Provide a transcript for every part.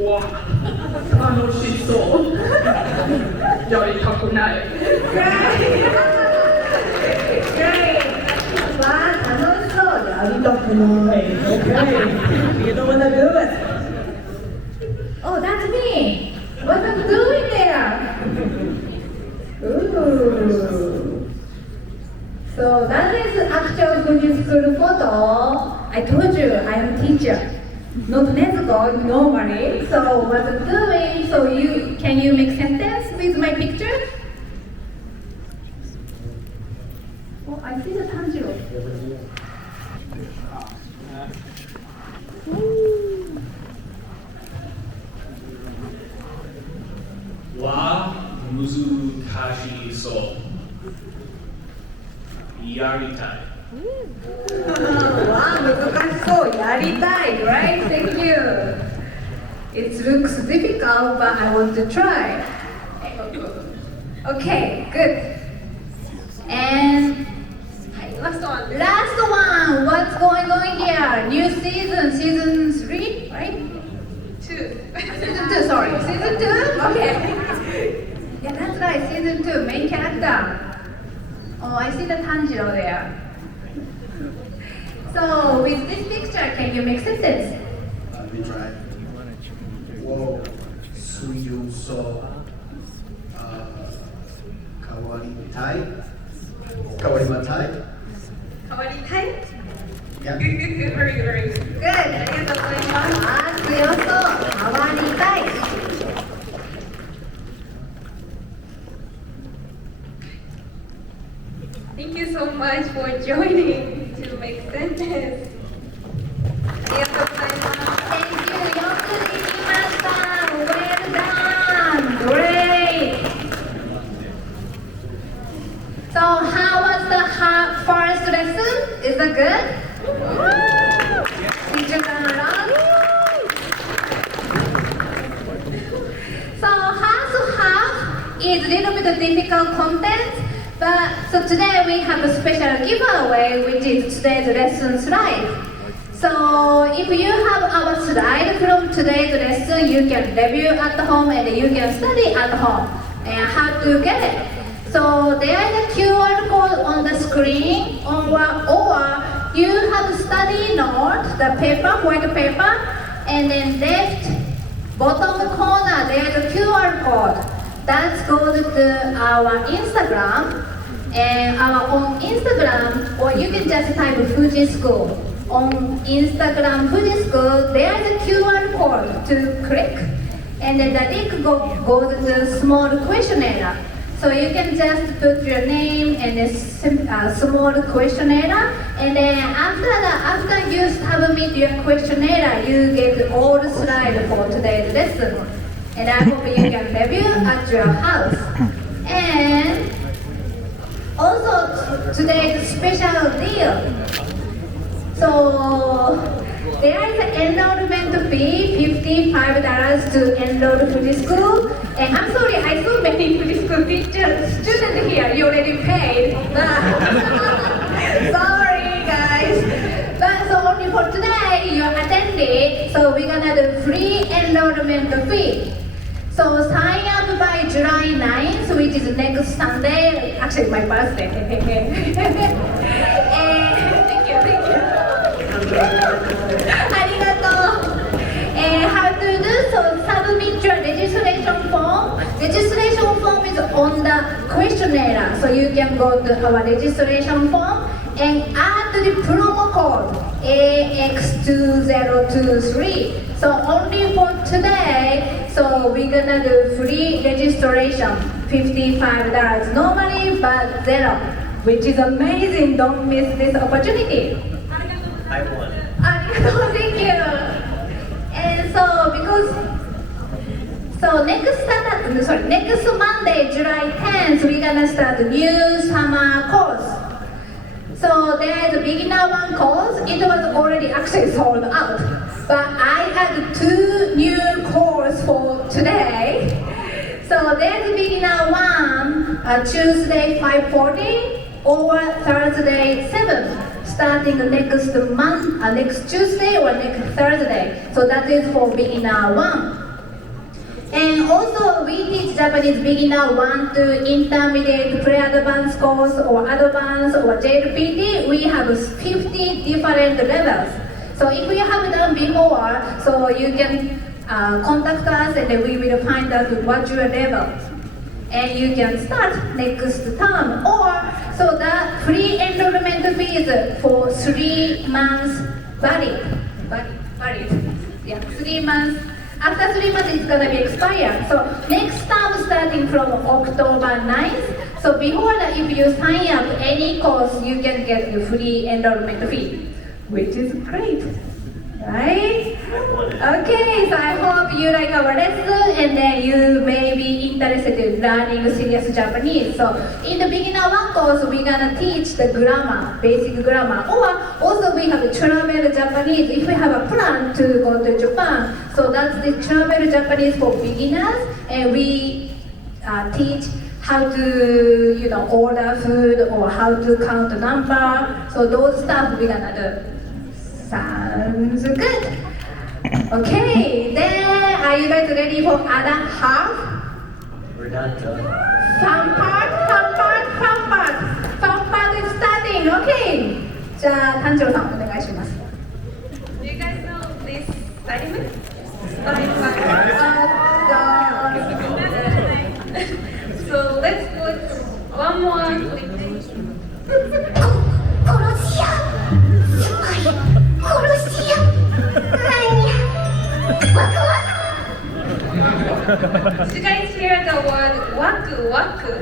わ、楽しそう。やりたくない。わあ、楽しそう。やりたくない。Okay. You don't wanna do it. Oh, that's me. What I'm doing there? Ooh. So that is actual Fuji School photo. I told you I am teacher. Not Nezuko normally. So what I'm doing, so can you make sentence with my picture? Oh, I see the Tanjiro. Wa muzukashi so. Yaritai. Wow, 難しそう。やりたい。Right? Thank you. It looks difficult, but I want to try. Okay, good. And last one. Last one. What's going on here? New season 3, right? 2. Season 2, sorry. Season 2? Okay. Yeah, that's right. Season 2, main character. Oh, I see the Tanjiro there. So, with this picture, can you make sentence? We try. Whoa, suyu so kawaritai. Kawarimatai. Kawaritai? Yeah. Very good, very good. Good. ありがとうございます。あ、強そう。変わりたい。Thank you so much for joining to make sentence. ありがとうございます。Thank you. よくできました。Well done. Great. So, how was the first lesson? Is that good? Did you learn a lot? So, half is a little bit difficult content. But so today we have a special giveaway, which is today's lesson slide. So if you have our slide from today's lesson, you can review at home and you can study at home and how to get it. So there is a QR code on the screen, or you have study note, the paper, white paper, and then left bottom corner there is a QR code. That goes to our Instagram, and on Instagram, or you can just type Fuji School. On Instagram Fuji School, there is a QR code to click, and then the link goes to small questionnaire. So you can just put your name and a small questionnaire, and then after you submit your questionnaire, you get all the slides for today's lesson. And I hope you can review at your house. And also today's special deal. So there is an enrollment fee, $55 to enroll Fuji School. And I'm sorry, I saw many Fuji School students here. You already paid. Sorry, guys. But so only for today, you attended. So we're gonna do free enrollment fee. So sign up by July 9th, which is next Sunday. Actually, my birthday. Thank you. ありがとう。How to do so? Submit your registration form. Registration form is on the questionnaire, so you can go to our registration form and add the promo code AX2023. So only for today, so we're gonna do free registration, $55 normally, but zero, which is amazing. Don't miss this opportunity. I won. Thank you. And so next Monday, July 10th, we're gonna start a new summer course. So there is a beginner one course. It was already actually sold out, but I had 2 new courses for today. So there's a beginner one, Tuesday 5:40 or Thursday 7th. Starting next Tuesday or next Thursday. So that is for beginner 1. And also we teach Japanese beginner 1 to intermediate, pre-advanced course or advanced or JLPT. We have 50 different levels. So if you have done before, so you can contact us and we will find out what your level. And you can start next term. Or so the free enrollment fees for 3 months valid. Yeah, 3 months. After 3 months, it's gonna be expired. So next term starting from October 9th. So before that, if you sign up any course, you can get the free enrollment fee, which is great, right? Okay, so I hope you like our lesson and then you may be interested in learning serious Japanese. So in the beginner 1 course, we're gonna teach the grammar, basic grammar. Or also we have travel Japanese. If we have a plan to go to Japan, so that's the travel Japanese for beginners. And we teach how to, order food or how to count the number. So those stuff we're gonna do. Sounds good. Okay, then are you guys ready for other half? We're not done. Fun part is starting. Okay. じゃあ、炭治郎さんお願いします。Do you guys know this anime? So let's put one more clip. 殺し屋すごい殺し屋ワクワク Did you guys hear the word waku waku?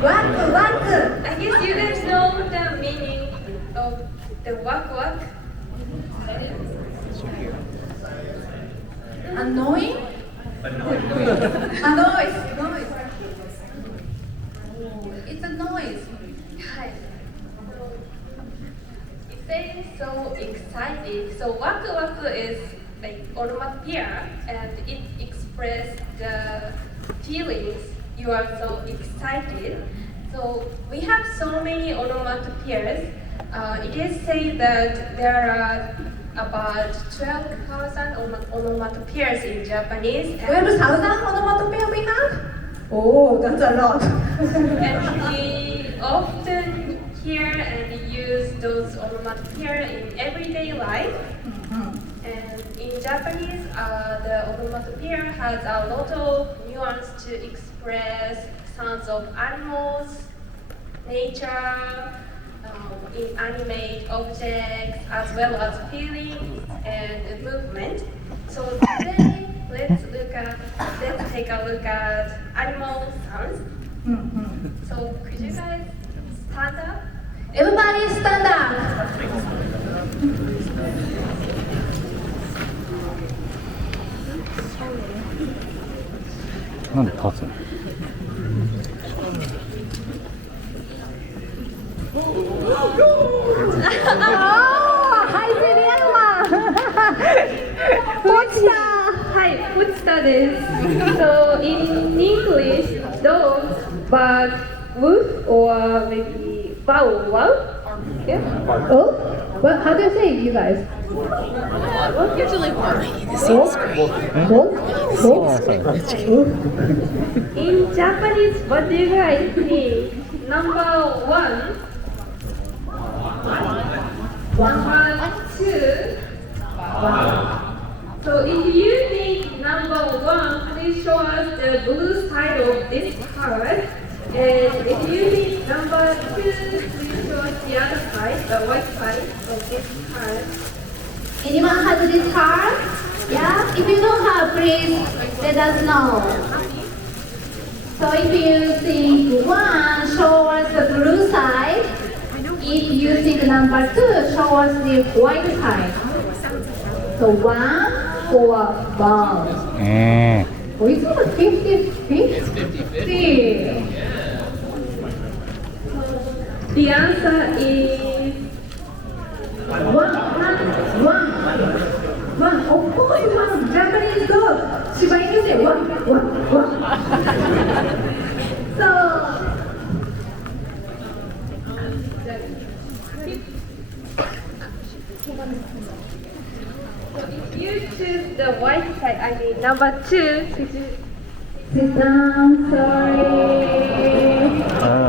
Waku waku. I guess you guys know the meaning of the waku waku. Annoying? A noise. It's a noise. Hi. It says so excited. So waku waku is like onomatopoeia and it expresses the feelings. You are so excited. So we have so many onomatopoeias. It is said that there are about 12,000 onomatopoeias in Japanese. 12,000 onomatopoeia we have? Oh, that's a lot. And we often hear and use those onomatopoeia in everyday life. And in Japanese, the onomatopoeia has a lot of nuance to express sounds of animals, nature, inanimate objects, as well as feelings and movement. So today, let's take a look at animal sounds. So could you guys stand up? Everybody stand up. Hi, Hi, Futstar desu. So in English, dog, but woof, or maybe bow wow. Yeah. Oh, well, how do you say it, you guys? In Japanese, what do you guys think? Number 1. Number 2. So if you think number 1, please show us the blue side of this card. And if you think number 2, please show us the other side, the white side of this card. Anyone has this card? Yeah? If you don't have, please let us know. So if you think 1, show us the blue side. If you think number 2, show us the white side. So 1 or 1. Oh, it's not 50-50? 50-50. The answer is 1. Of course, 1. Japanese dog. Shiba Inu say 1. So, if you choose the white side, I mean number 2, Sit down, sorry.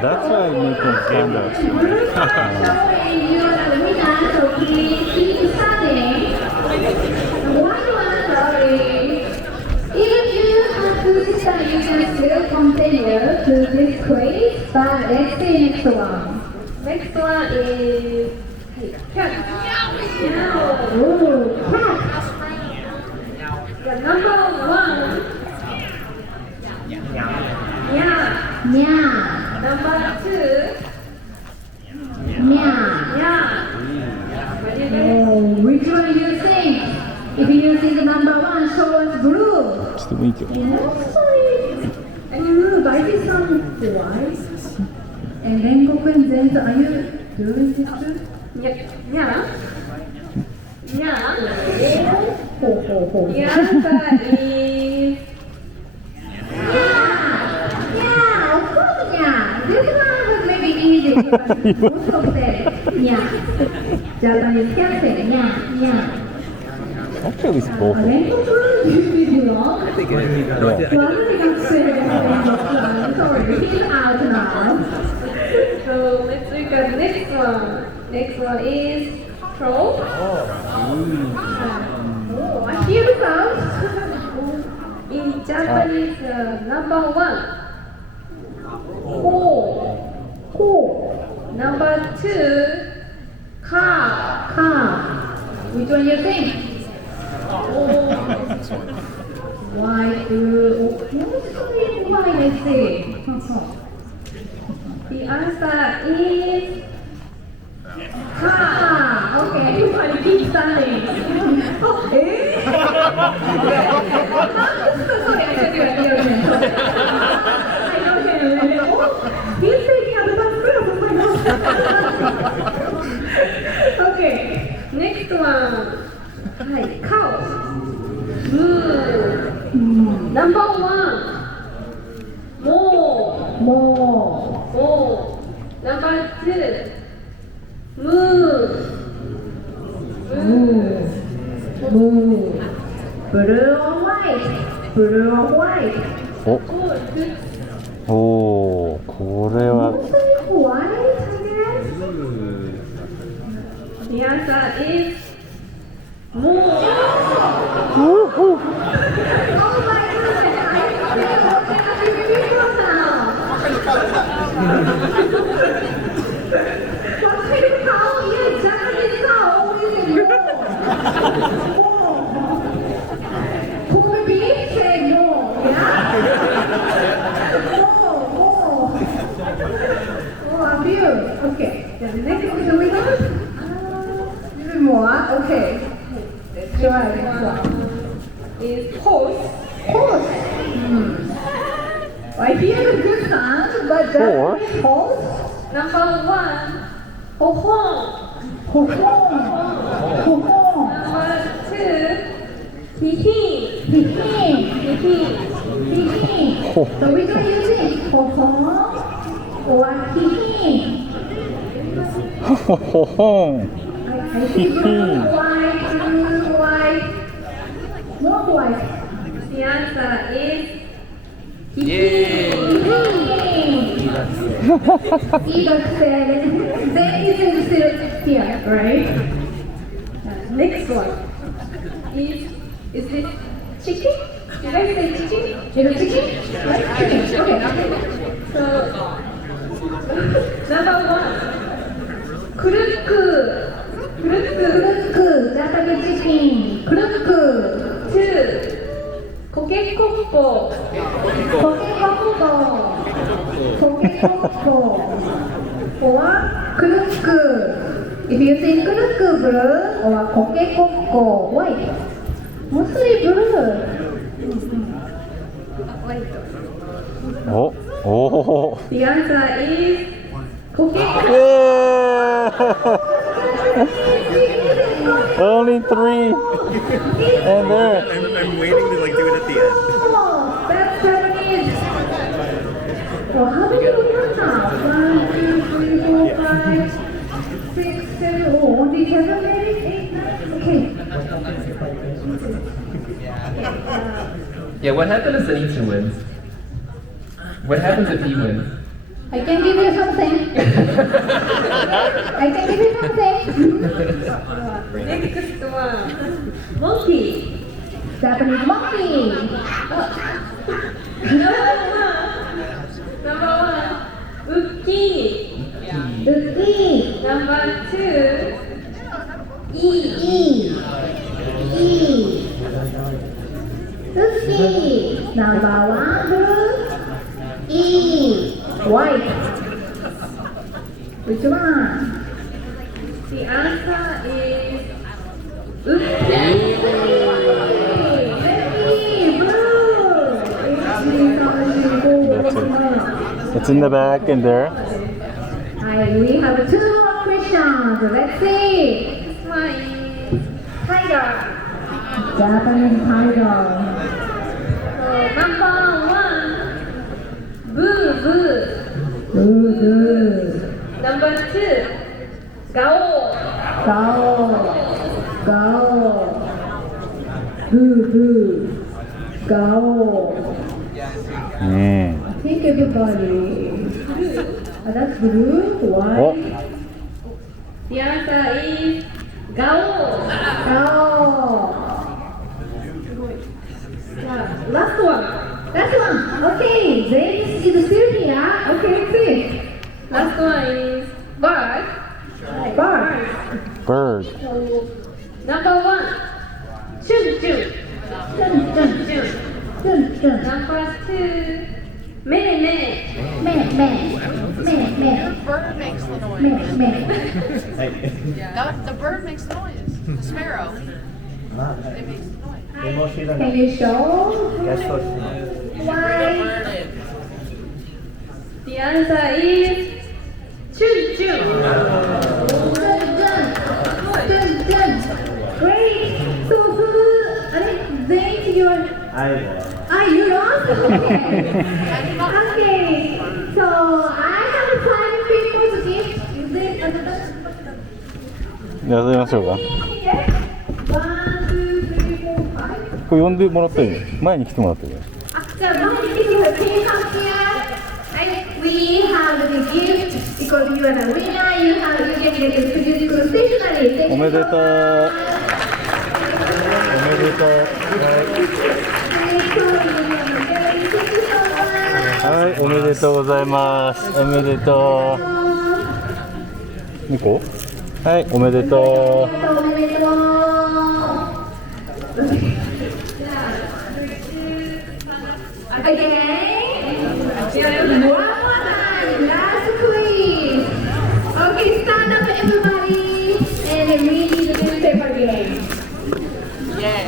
That's why I make them stand up. Sorry, you are the winner, so please keep standing. Why you are sorry? If you have to sit down, you can still continue to this quiz, but let's see next one. Next one is cat. Ooh, cat. The number one. Yeah. Meow. Number two. Meow. Yeah. Oh, which one you think? If you think number one, show us blue. ちょっと向いてる。 Blue, by this sound white. And Rengoku and Zenzo, are you doing this too? Yeah. Yeah. Yeah. Ho, ho, ho. The answer is Yeah, of course, yeah. This one was maybe easy, but most of them, yeah. Japanese can say, yeah. Actually, it's both. Rengoku, you did wrong. I think it is. Yeah. Sorry, he's out now. so. Let's look at next one. Next one is crow. Oh, I hear the sound. In Japanese, number one. Ho. Number two. Car. Which one you think? White, blue, mostly white, let's see. The answer is Car. Okay, everybody keep standing. Okay. Sorry, I said you were here. I don't hear you. Oh, he's taking out the bathroom. Oh my God. Okay, next one. Cow. Number one. More. Number two. Moon. Blue or white? おおー、これは White, I guess. The answer is more. Oh my goodness, I feel like what kind of cow? Yes, Japanese cow always say more. Corned beef say more, yeah? More. Oh, I'm beautiful. Okay, the next one, shall we go? Even more, okay. Let's try next one. Is horse. I hear the good sound, but Japanese horse. Number one. Ho-hon. Number two. Hihin. So which one you think? Ho-hon or hihin? ほほほん。 I think blue, white. More white. The answer is Then is still here, right? next one. Is it chicken? Did I say chicken? Is it chicken? Right? Chicken. Okay. So number one. Kuruku. Japanese chicken. Kuruku. Two. Kokekoppo. Or kuruku. If you think kuruku blue or kokekoppo white. Mostly blue. おおお。 The answer is kokekoppo. Only 3 and there. I'm waiting to like do it at the end. That's Japanese. So how many do we have now? 1, 2, 3, 4, 5, 6, 7. Oh, only 7, 8, 9. Okay. Yeah, what happened if Zenitsu wins? What happens if he wins? I can give you something. I can give you something. Next one. Monkey. Japanese monkey. Number one. Uki. Uki. Number two. E. Uki. Number one. Blue. E. White. Which one? The answer is What's in the back and there? We have 2 more questions. Let's see. this one is tiger. Japanese tiger. So number one. Boo boo. Boo. Number two. Gao. Boo. Go. Mm. I think everybody. That's blue. Why? Oh, The answer is Gao. Last one. That's one. Okay. This is still here. Okay, see. Last one is bird. bird. So number one. Chun chun. Number two. Meh meh. Bird makes the noise. The bird makes the noise. The sparrow. It makes the noise. Can you show why? The answer is chun chun. Great. So who? Then you you lost. Okay. So I have 5 people to give.やりましょうか。 1, 2, 3, 4, 5. これ呼んでもらったらいいの？前に来てもらったらいいの？ So can you come here? We have the gift because you are the winner. You get the Fuji School stationery. Thank you おめでとう。おめでとう。はい、おめでとうございます。おめでとう。ニコ？はい、おめでとう。おめでとう。Again. One more time. Last quiz. Okay, stand up everybody and read the newspaper game. Yay.